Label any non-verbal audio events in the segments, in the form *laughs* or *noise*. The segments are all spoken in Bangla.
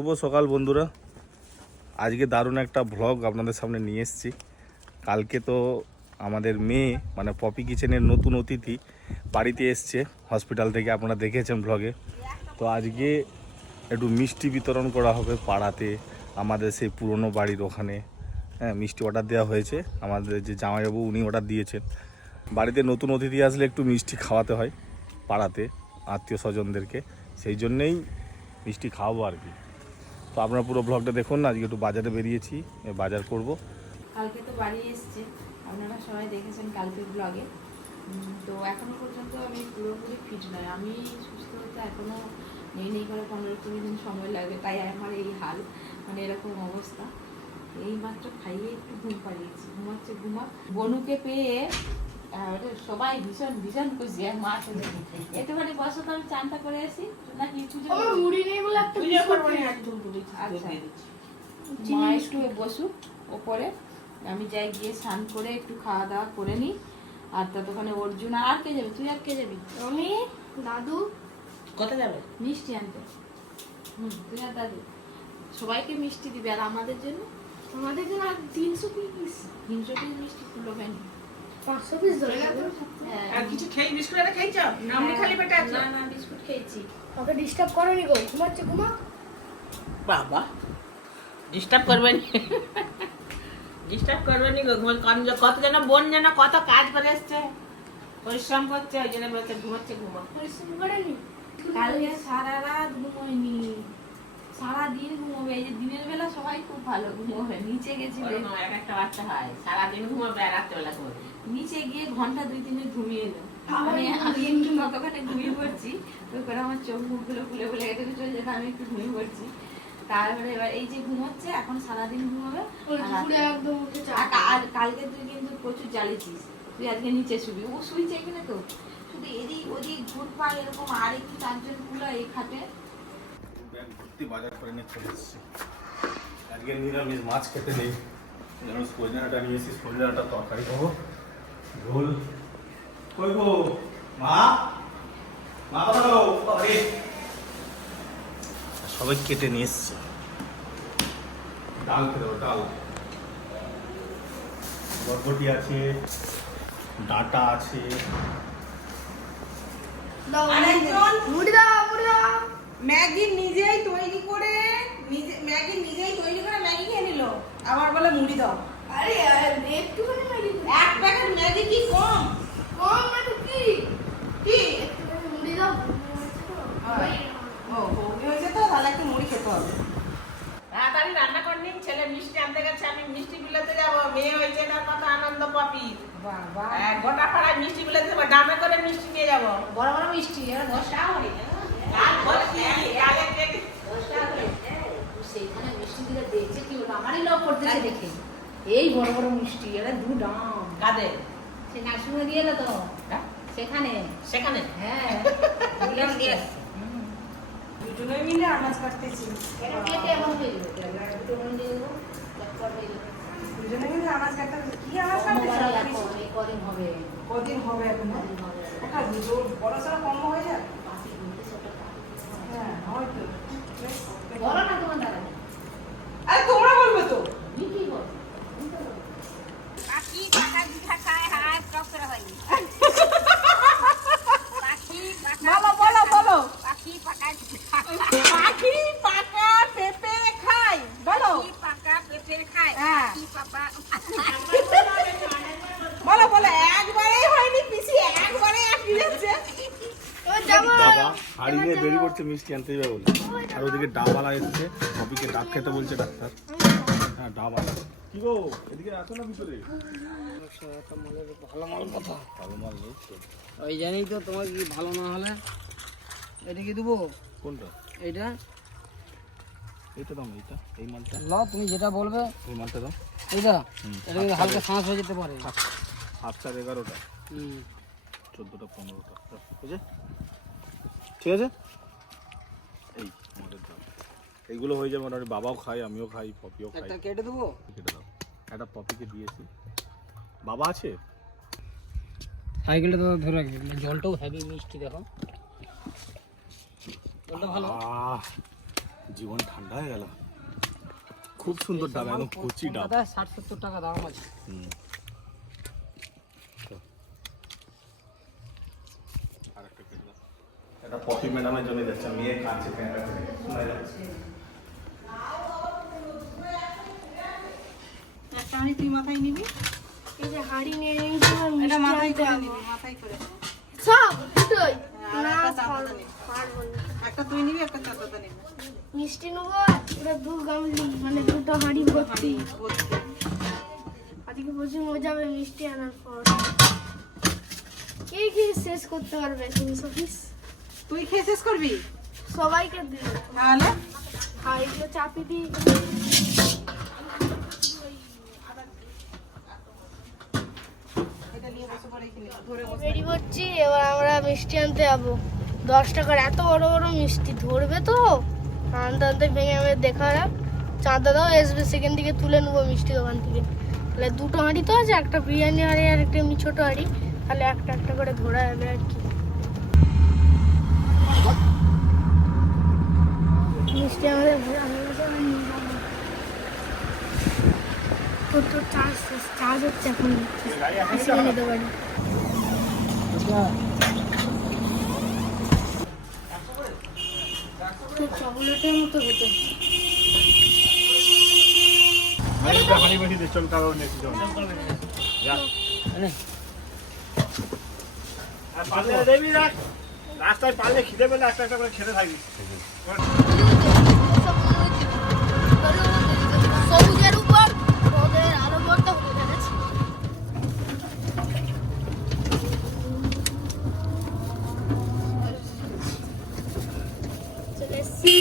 শুভ সকাল বন্ধুরা। আজকে দারুণ একটা ভ্লগ আপনাদের সামনে নিয়ে এসেছি। কালকে তো আমাদের মেয়ে মানে পপি কিচেনের নতুন অতিথি বাড়িতে এসছে। হসপিটাল থেকে আপনারা দেখেছেন ভ্লগে তো আজকে একটু মিষ্টি বিতরণ করা হবে পাড়াতে আমাদের সেই পুরনো বাড়ির ওখানে। হ্যাঁ মিষ্টি অর্ডার দেওয়া হয়েছে। আমাদের যে জামাইবাবু উনি অর্ডার দিয়েছেন। বাড়িতে নতুন অতিথি আসলে একটু মিষ্টি খাওয়াতে হয় পাড়াতে আত্মীয় স্বজনদেরকে। সেই জন্যেই মিষ্টি খাওয়াবো আর কি। আপনারা পুরো ব্লগটা দেখুন না আজকে একটু বাজারে বেরিয়েছি বাজার করব। কালকে তো বাড়ি এসছে, আপনারা সবাই দেখেছেন কালকের ব্লগে তো এখনও পর্যন্ত আমি পুরোপুরি ফিট নয় আমি সুস্থ হতে এখনও নেই নেই করে পনেরো কুড়ি দিন সময় লাগবে তাই আমার এই হাল মানে এরকম অবস্থা। এই মাত্র খাইয়ে একটু ঘুম পাড়িয়েছি, ঘুমাচ্ছে ঘুমা বনুকে পেয়ে সবাই ভীষণ ভীষণ খুশি আর মা বসো তো আমি চানটা করে আসি নাকি পুজো আমার মুড়ি নেই বলে একটা পুজো বিস্কুট করব না একদম তুমি আচ্ছা। মা একটু বসুক ওপরে আমি যাই গিয়ে স্নান করে একটু খাওয়া দাওয়া করে নিই আর ততক্ষণে অর্জুন আর কে যাবি? তুই আর কে যাবি? আমি দাদু। কোথায় যাবে? মিষ্টি আনতে। হুম তুই আর দাদু। সবাইকে মিষ্টি দিবে আর আমাদের জন্য? আমাদের জন্য আর তিনশো পিস। তিনশো পিস মিষ্টি ফুলো কেন পাঁচশো পিস ধরে আর কিছু খেয়ে বিস্কুট একটা খেয়েছ না। খালি পেটে আছো না না বিস্কুট খেয়েছি ওকে ডিস্টার্ব করোনি গো ঘুমাচ্ছে ঘুমা বাবা ডিস্টার্ব করবেন ডিস্টার্ব করবেন গো ঘুম কত- কত যেন বোন যেন কত কাজ করে এসছে। পরিশ্রম করছে ওই জন্য বলছে ঘুমাচ্ছে ঘুমা। পরিশ্রম করেনি? কালকে সারা রাত ঘুমোয়নি। সারা দিন ঘুমোবে এই যে দিনের বেলা সবাই খুব ভালো ঘুমোবে নিচে গেছিল এক একটা বাচ্চা হয় সারাদিন ঘুমাবে আর রাত্রেবেলা ঘুমাবে। নিচে গিয়ে ঘণ্টা দুই তিনে ঘুমিয়ে এলো। মানে আমি একটু নতখানে ঘুমিয়ে পড়ছি তো করে আমার চোখ মুখগুলো ফুলে ফুলে গেছে চলে যেতে আমি একটু ঘুমিয়ে পড়ছি। তারপরে এবার এই যে ঘুমোচ্ছে এখন সারাদিন ঘুমাবে। আর কালকে তুই কিন্তু প্রচুর জ্বালিয়েছিস। তুই আজকে নিচে শুবি। ও শুইছে এখানে তো। শুধু এদিক ওদিক ঘুরপাক এরকম আর একটু চারজন কুলো এই খাটে। ব্যাগ ভর্তি বাজার করে নিয়ে চলে এসেছি। আজকে নিরামিষ মাছ খেতে নেই। যেমন সজনাটা নিয়ে এসেছি। সজনাটা তরকারি খাব। ঝোল কই গো? মা? মা কথা বলো সবাই কেটে নিয়ে এসছে। ডাল খেতে ডাল। বরবটি আছে ডাটা আছে। দাও আরেকজন? মুড়ি দাও। দাও ম্যাগি নিজেই তৈরি করে নিজে ম্যাগি নিজেই তৈরি করে ম্যাগি খেয়ে নিল। আবার বলে মুড়ি দাও। আরে আরে, একটুখানি ম্যাগি দাও। এক প্যাকেট কি কম? কম না তো কি? কি মুড়ি দাও ও বৌদি হয়েছে তো? তাহলে একটু মুড়ি খেতে হবে। তাড়াতাড়ি রান্না করে নিন ছেলে মিষ্টি আনতে গেছে আমি মিষ্টি বিলাতে যাব। মেয়ে হয়েছে না কত আনন্দ পাপি। গোটা পাড়ায় মিষ্টি বিলাতে যাব ডামে করে মিষ্টি নিয়ে যাব। বড় বড় মিষ্টি এরা দশ টাকা লাল সেইখানে মিষ্টি দিলে দেখছে কি হলো আমারই লোক করতেছে দেখে। এই বড় বড় মিষ্টি এরা দু দাম কাদের? সে নার্সিংহোমে দিয়ে এলো তো হ্যাঁ? সেখানে সেখানে হ্যাঁ *laughs* দিয়ে। দুজনে মিলে আনাজ কাটতেছি। হয়ে মন হয়ে দুজনে মিলে আনাজ কাটতে কি আনাজ কাটতেছি? কদিন হবে। কদিন হবে এখন হবে। একটা কম হয়ে যায়? হ্যাঁ হয়তো বলো না তোমার দাদা আরে তোমরা বলবে তো তুমি কি বলো পাখি পাকা পিঠা খায় হাত চক্র হয় পাখি পাকা বলো বলো বলো পাখি পাকা পিঠা পাখি পাকা পেঁপে খাই বলো পাখি পাকা পেঁপে খায় হ্যাঁ। পাখি পাকা বলো বলো একবারেই হয়নি পিসি একবারে একই যাচ্ছে ও যাব বাবা হাড়ি পড়ছে মিষ্টি আনতে যাবে বলে। আর ওদিকে ডাবওয়ালা এসেছে কপিকে ডাব খেতে বলছে ডাক্তার। হ্যাঁ ডাবওয়ালা কি গো এদিকে আসো না ভিতরে। ভালো মাল কথা। ভালো মাল ওই জানি তো তোমার কি ভালো না হলে। এটা কি দেবো? কোনটা? এইটা? এইটা দাম এইটা এই মালটা। ল তুমি যেটা বলবে। এই মালটা এইটা? এটা কিন্তু হালকা শ্বাস হয়ে যেতে পারে। সাত চার এগারোটা। হুম। চোদ্দোটা পনেরোটা। বুঝে ঠিক আছে? এইগুলো হয়ে যাবে মোটামুটি বাবাও খাই আমিও খাই পপিও খাই। একটা কেটে দেবো? কেটে দাও। একটা পপিকে দিয়েছি। বাবা আছে? সাইকেলটা তো ধরে রাখবি মানে জলটাও হেভি মিষ্টি দেখো। জলটা ভালো? আহ জীবন ঠান্ডা হয়ে গেল। খুব সুন্দর ডাব একদম কচি ডাব। দাদা ষাট সত্তর টাকা দাম আছে। হুম। এটা পপি ম্যাডামের জন্য যাচ্ছে মেয়ে কাছে ক্যামেরা করে শোনা যাচ্ছে একটা তুই মাথায় নিবি? এই যে হাঁড়ি নিয়ে এটা মাথায় করে। নিবি মাথায় করে। সব দুটোই। না একটা তুই নিবি একটা চাপাতা নিবি। মিষ্টি নেব দু গামলি মানে দুটো হাঁড়ি ভর্তি। আজকে প্রচুর মজা হবে মিষ্টি আনার পর। কে কি শেষ করতে পারবে? তুমি সফিস তুই খেয়ে শেষ করবি? সবাইকে দিও। তাহলে? হাঁড়িগুলো চাপি দিই এটা নিয়ে বসে পড়ে এখানে ধরে বসে রেডি করছি, এবার আমরা মিষ্টি আনতে যাব। দশ টাকার এত বড় বড় মিষ্টি, ধরবে তো? আনতে আনতে ভেঙে ভেঙে দেখা চাঁদা দাও, এসবে সেখান থেকে তুলে নেব মিষ্টি দোকান থেকে। তাহলে দুটো হাঁড়ি তো আছে, একটা বিরিয়ানি হাঁড়ি আর একটা এমনি ছোটো হাঁড়ি। তাহলে একটা একটা করে ধরা যাবে আর কি। মিষ্টি আমাদের ঘোরা হয়ে গেছে এবার নিয়ে যাব তোর তো চার্জ হচ্ছে এখন। আসলে নিতে চকলেটের মতো হতো হাঁড়ি বাড়ি দিয়ে চল কারও নেক্সট জন রাস্তায় পারলে খিদে পেলে একটা একটা করে খেতে থাকি সবুজের উপর রোদের আলো পড়তে হতে দেখেছি চলে এসছি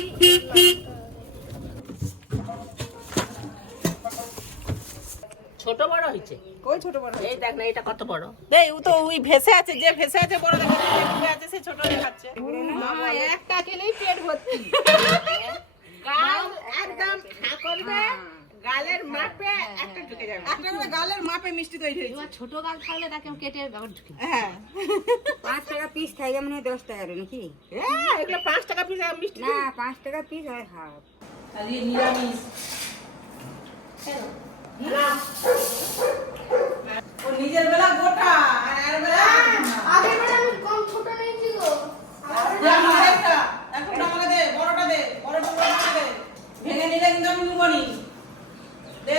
ছোট ওই ছোট বড় এই দেখ না এটা কত বড়? এই ও তো ওই ভেসে আছে যে ভেসে আছে বড় দেখাচ্ছে যে ডুবে আছে সে ছোট দেখাচ্ছে মা একটা খেলেই পেট ভর্তি। গাল একদম হা করবে গালের মাপে একটা ঢুকে যাবে। একটা করে গালের মাপে মিষ্টি তৈরি হয়েছে। ছোট গাল থাকলে তাকে কেটে আবার ঢুকে। হ্যাঁ। পাঁচ টাকা পিস খাই যেমন হয় দশ টাকার নাকি? হ্যাঁ এগুলো পাঁচ টাকা পিস মিষ্টি না পাঁচ টাকা পিস হয় হাফ। নিরামিষ। ও নিজের বেলা গোটা আর এর বেলা আগে মানে আমি কম ছোট নিয়েছি গো দে আমাকে একটা এখন আমাকে দে বড়টা দে বড় টুকরো আমাকে দে ভেঙে নিলে কিন্তু আমি নিবনি দে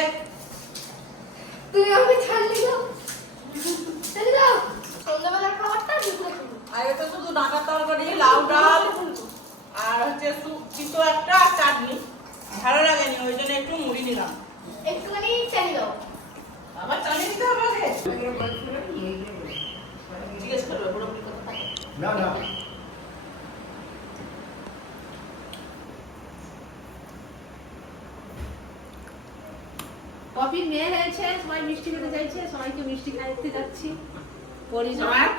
তুমি আমাকে ছাড়লি তো ছেড়ে দাও সন্ধ্যাবেলার খাবারটা দুপুরে খাব আগে তো শুধু ডাঁটার তরকারি লাউ ডাল আর হচ্ছে সু- চিতো একটা আর চাটনি ভালো লাগেনি ওই জন্য একটু একটুখানি চালিয়ে দাও আবার চালিয়ে দিতে হবে আগে জিজ্ঞেস করবে পুরোপুরি কথা না না। কপির মেয়ে হয়েছে সবাই মিষ্টি খেতে চাইছে সবাইকে মিষ্টি খাইতে যাচ্ছি।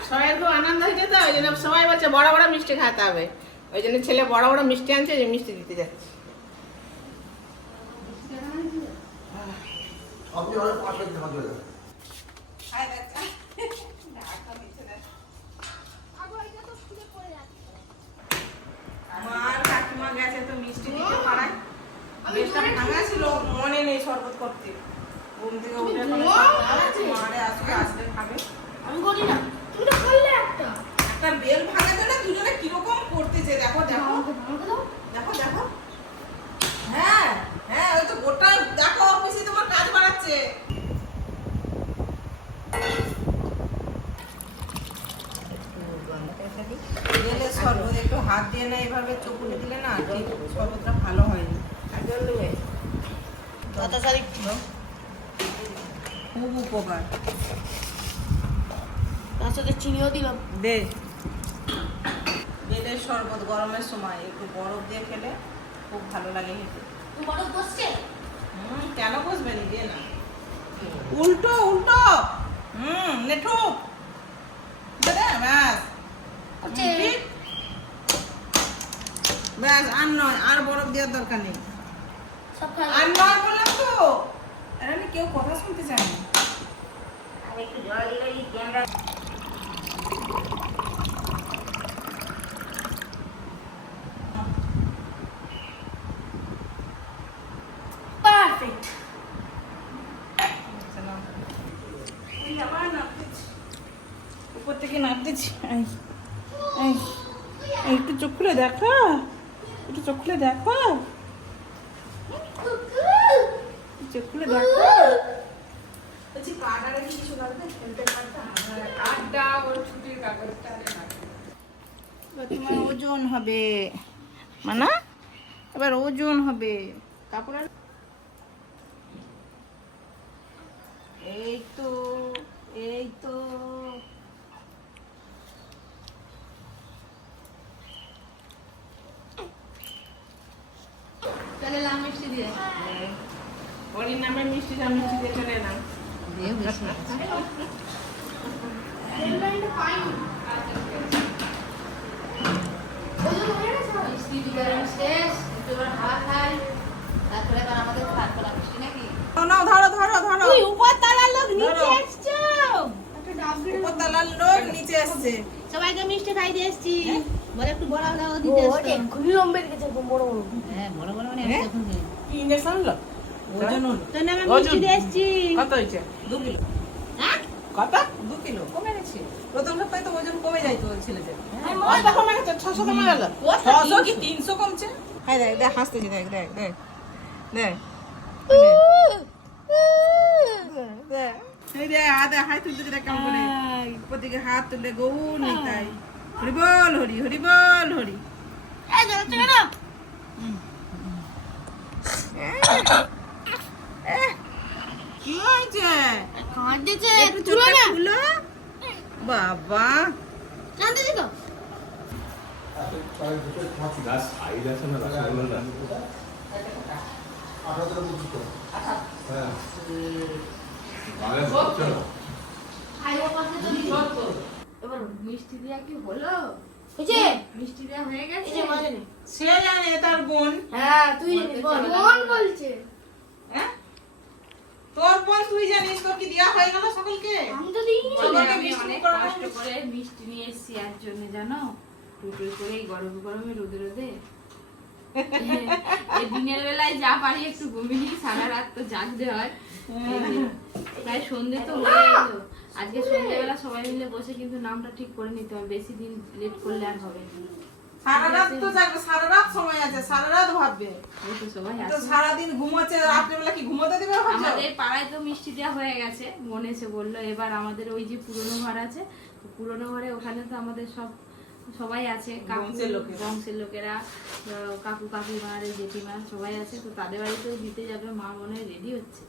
সবাই খুব আনন্দ হয়েছে তো ওই জন্য সবাই বলছে বড় বড় মিষ্টি খাতে হবে। ওই জন্য ছেলে বড় বড় মিষ্টি আনছে যে মিষ্টি দিতে যাচ্ছে। 要是八千，你好觉？এভাবে চকুলে দিলে না ঠিক শরবতটা ভালো হয়নি। খুব উপকার। তার সাথে চিনিও দিলাম দে। বেলের শরবত গরমের সময় একটু বরফ দিয়ে খেলে খুব ভালো লাগে খেতে। বড় বসছে? হুম, কেন বসবে নি দিয়ে না। উল্টো উল্টো। হুম নেঠু। দে ব্যাস। ঠিক। ব্যাস আর নয় আর বরফ দেওয়ার দরকার নেই। আর নয় বললাম তো আমি কেউ কথা শুনতে চায় না। আমি একটু জল দিলে উপর থেকে নাপতেছি একটু চোখ খুলে দেখা। একটু চোখ খুলে দেখো। চোখ খুলে দেখো। এবার তোমার ওজন হবে। মানা এবার ওজন হবে। কাপড়ের এই তো এই তো। চলে এলাম মিষ্টি দিয়ে নামে দিয়ে চলে এলাম। দিয়ে বেশি ধরো ধরো ধরো লোক নিচে। উপরতলার লোক নিচে এসছে। সবাইকে মিষ্টি খাই দিয়ে এসছি বলে একটু বড় বড় দিতে বড় বড়। হ্যাঁ বড় বড় হ্যাঁ? কি হলো ওজন। হলো মিষ্টি কত হয়েছে? দু কিলো। হ্যাঁ? কত? দু কিলো। কমে গেছে। প্রথম সপ্তাহে তো ওজন কমে যায় তো ছেলেদের। হ্যাঁ, ওই দেখো কমে গেল। কি তিনশো কমছে? হ্যাঁ দেখ দেখ হাসতেছি দেখ দেখ দেখ দেখ হাত তুলতে দেখ কেমন করে। প্রতিকে হাত তুলে গৌর নিতাই। হরি বল হরি হরি বল হরি। এই কি হয়েছে? কাঁদছে। একটু তুলো না। খুলো। বাবা। কাঁদছে তো। এবার মিষ্টি দেওয়া কি হলো? হয়েছে মিষ্টি দেওয়া হয়ে এই গেছে যে মা জানে সে জানে তার বোন। হ্যাঁ তুই জানিস বলছে। হ্যাঁ? তোর বোন তুই জানিস তোর কি দেওয়া হয়ে গেল সকলকে? আমি তো দিই সকলকে আমি বিস্কুট অনেক করে কষ্ট করে মিষ্টি নিয়ে এসেছি আর জন্য জানো? টুটুই করে গরম গরমে রোদে রোদে। *laughs* দিনের বেলায় যা পারি একটু ঘুমিয়ে সারা রাত তো জাগতে হয়। এই প্রায় সন্ধে তো হয়ে এলো আজকে সন্ধ্যেবেলা সবাই মিলে বসে কিন্তু নামটা ঠিক করে নিতে হবে বেশি দিন লেট করলে আর হবে না। সারা রাত তো জাগবে সারা রাত সময় আছে সারা রাত ভাববে। তো সবাই তো ঘুমোচ্ছে রাত্রিবেলা কি ঘুমোতে দিবে আমাদের পাড়ায় তো মিষ্টি দেওয়া হয়ে গেছে মনে এসে বলল এবার আমাদের ওই যে পুরনো ঘর আছে পুরনো ঘরে ওখানে তো আমাদের সব সবাই আছে বংশের লোকেরা। কাকু কাকিমা আর জেঠিমা সবাই আছে তো তাদের বাড়িতেও দিতে যাবে মা মনে হয় রেডি হচ্ছে।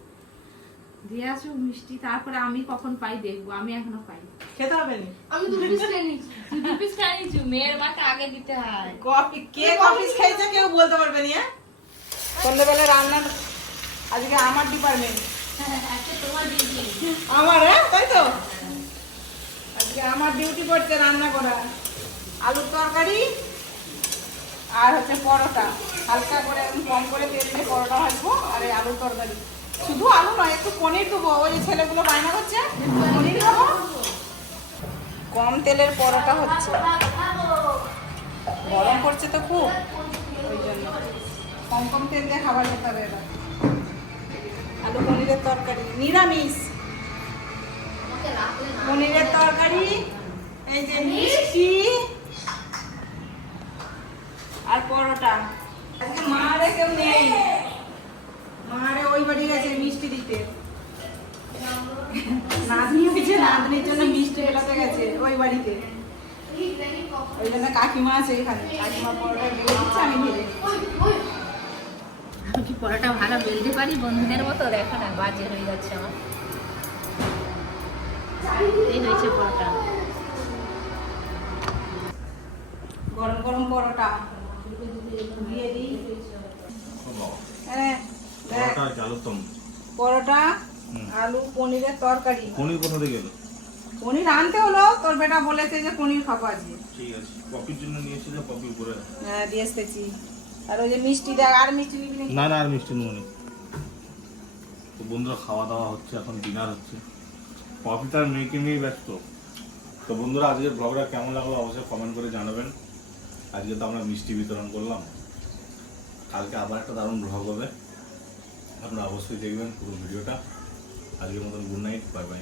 দিয়ে আসো মিষ্টি তারপরে আমি কখন পাই দেখব আমি এখনও পাই খেতে হবে না আমি দু পিস খেয়ে তুই দু পিস খাই নিচ্ছু মেয়ের মাকে আগে দিতে হয়। কফি কে কফি খেয়েছে কেউ বলতে পারবে না হ্যাঁ? সন্ধ্যেবেলা রান্নার আজকে আমার ডিপার্টমেন্ট আমার হ্যাঁ? তাই তো? আজকে আমার ডিউটি করছে রান্না করা। আলুর তরকারি আর হচ্ছে পরোটা। হালকা করে কম করে তেল দিয়ে পরোটা ভাজবো আর এই আলুর তরকারি। শুধু আলু নয়, একটু পনির দেবো। ওই ছেলেগুলো বায়না করছে, পনির দেবো কম তেলের পরোটা হচ্ছে। গরম পড়ছে তো খুব, ওই জন্য। কম কম তেল দিয়ে খাবার খেতে হবে এবার। আলু পনিরের তরকারি, নিরামিষ। পনিরের তরকারি, এই যে মিষ্টি আর পরোটা। আজকে মারে কেউ নেই। মারে ওই বাড়ি গেছে মিষ্টি দিতে। নাতনি হয়েছে নাতনির জন্য মিষ্টি এলাতে গেছে ওই বাড়িতে। ওই জন্য কাকিমা আছে এখানে। কাকিমা পরোটা বেড়ে দিচ্ছে আমি ভেজে আমি কি পরোটা ভালো বেলতে পারি? বন্ধুদের মতো? দেখো না বাজে হয়ে যাচ্ছে আমার। এই হয়েছে পরোটা। গরম গরম পরোটা। দিয়ে দিই। হ্যাঁ, পরোটা চালুতম পরোটা আলু পনিরের তরকারি। পনির কোথা থেকে এলো? পনির আনতে হলো তোর বেটা বলেছে যে পনির খাব আজকে। ঠিক আছে। কপির জন্য নিয়ে এসেছে কপি উপরে হ্যাঁ দিয়ে এসতেছি আর ওই যে মিষ্টি দেখ আর মিষ্টি নিবি না না আর মিষ্টি নুনি তো বন্ধুরা খাওয়া দাওয়া হচ্ছে এখন ডিনার হচ্ছে। কফি তার মেয়েকে নিয়ে ব্যস্ত। তো বন্ধুরা আজকের ব্লগটা কেমন লাগল অবশ্যই কমেন্ট করে জানাবেন। আজকে তো আমরা মিষ্টি বিতরণ করলাম। কালকে আবার একটা দারুণ ব্লগ হবে। আপনারা অবশ্যই দেখবেন পুরো ভিডিওটা। আজকের মতন গুড নাইট বাই বাই